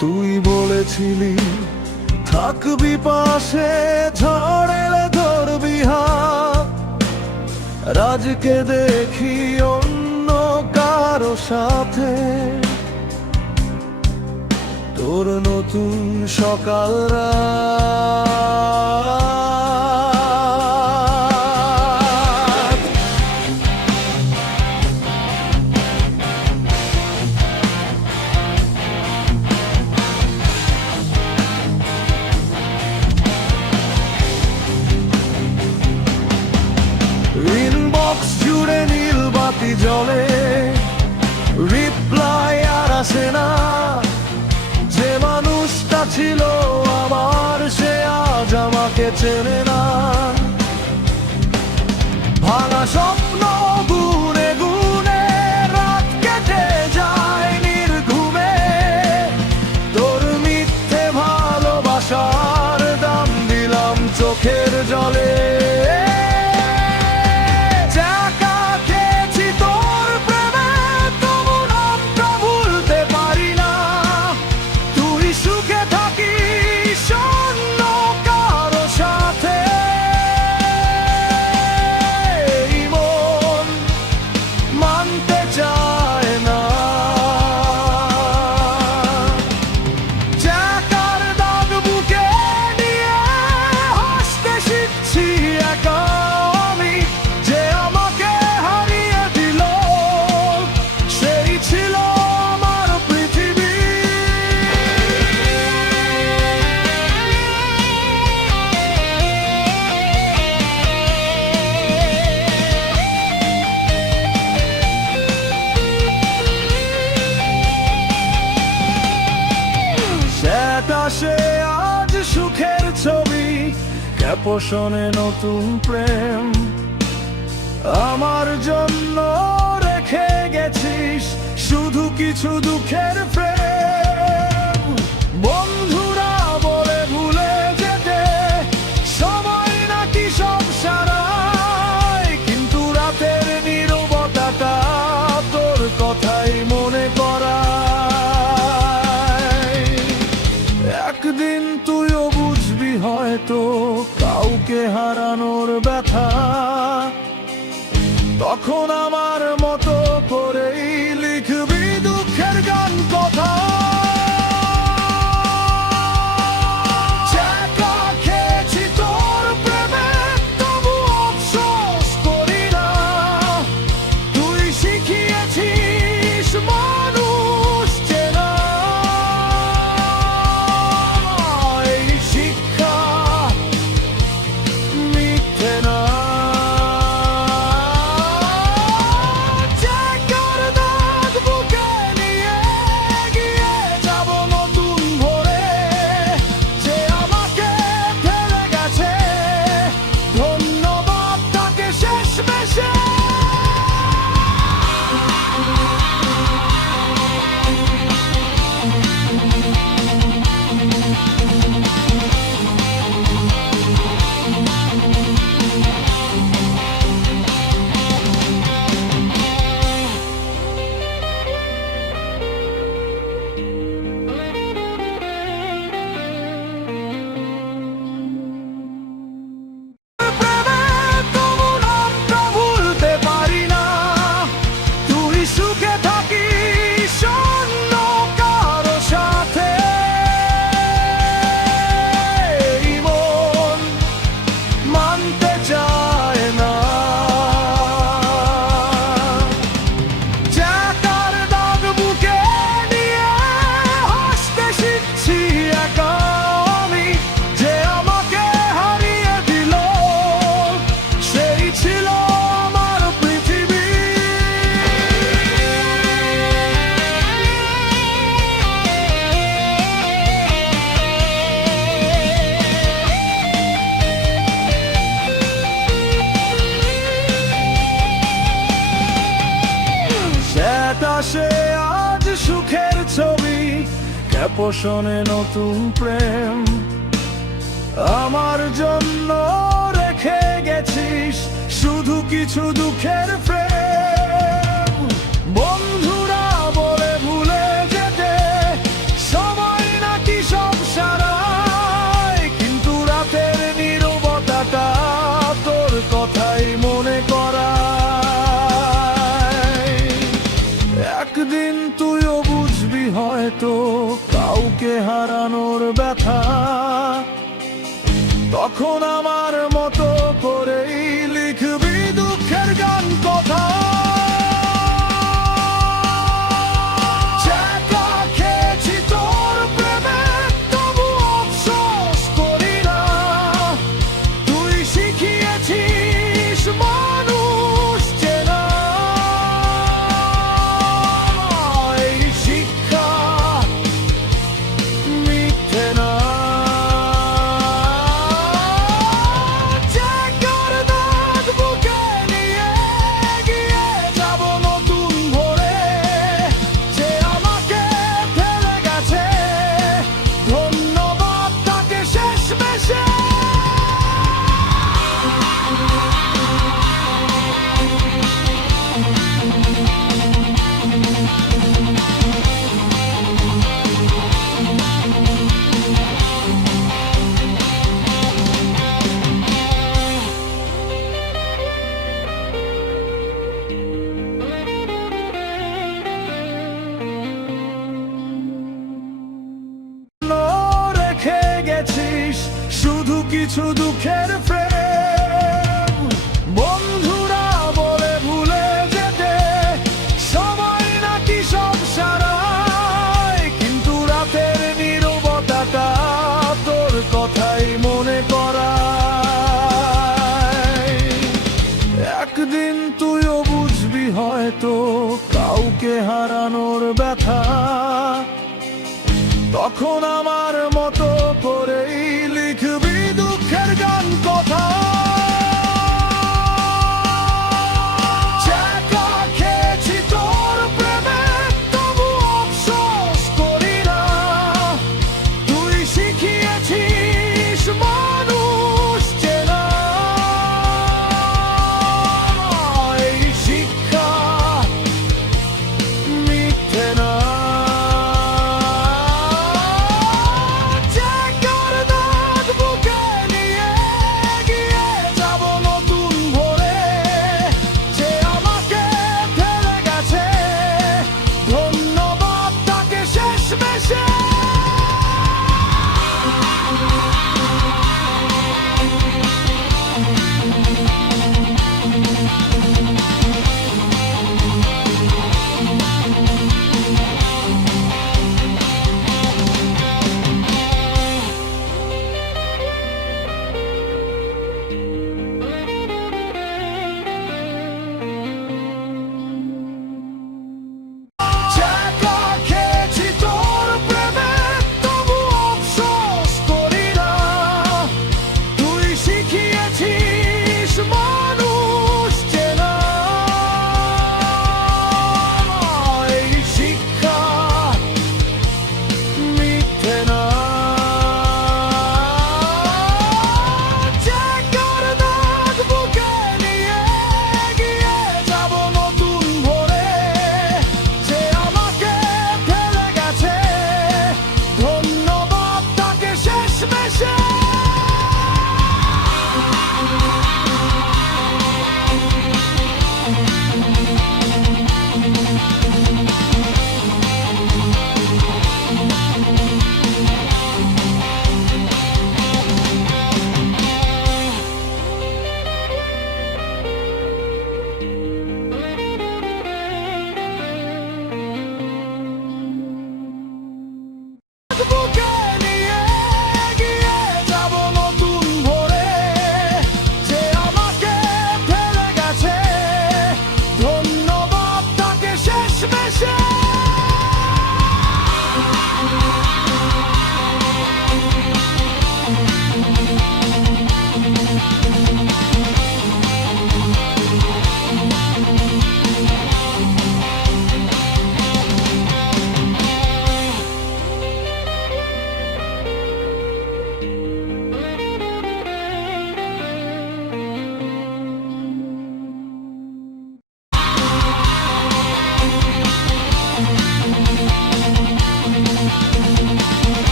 তুই বলেছিলি থাকবি পাশে, ঝড় এলে ধরবি হাত। আজকে দেখি অন্য কারো সাথে তোর নতুন সকালরা। ইনবক্স জুড়ে নীল বাতি জ্বলে, রিপ্লাই আর আসে না। যে মানুষটা ছিল আমার, সে আজ আমাকে চেনে না। ভাঙা স্বপ্ন গুনে গুনে রাত কেটে যায় নির্ঘুমে। তোর মিথ্যে ভালোবাসার দাম দিলাম চোখের জলে। সে আজ সুখের ছবি, ক্যাপশনে নতুন প্রেম। আমার জন্য রেখে গেছিস শুধু কিছু দুঃখের প্রেম। বন্ধুরা বলে ভুলে যেতে সময় নাকি সব সারায়, কিন্তু রাতের নীরবতাটা তোর কথাই মনে করা। একদিন তুইও বুঝবি হয়তো কাউকে হারানোর ব্যথা, তখন আমার মতো করেই লিখবি দুঃখের গান কথা। খেয়েছি তোর প্রেমে, তবু আফসোস করি না। তুই শিখিয়েছিস মানুষ চেনা, সে আজ সুখের ছবি, ক্যাপশনে নতুন প্রেম। আমার জন্য রেখে গেছিস শুধু কিছু দুঃখের প্রেম। বন্ধুরা বলে ভুলে যেতে সময় কাউকে হারানোর ব্যথা, তখন আমার মতো করেই লিখবি দুঃখের গান কথা। চাকা খেয়েছি তোর প্রেমে, তবু আফসোস করি না। তুই শিখিয়েছিস মানুষ চেনা, এই শিক্ষা মিথ্যে না। চাকার দাগ বুকে নিয়ে এগিয়ে যাব নতুন ভোরে, যে আমাকে ফেলে গেছে ধন্যবাদ তাকে শেষমেশে। রেখে গেছিস শুধু কিছু দুঃখের ফ্রেম, বন্ধুরা বলে ভুলে যেতে সময় নাকি সব সারায়, কিন্তু রাতের নীরবতাটা তোর কথাই মনে করায়। একদিন তুইও বুঝবি হয়তো কাউকে হারানোর ব্যথা, তখন আমার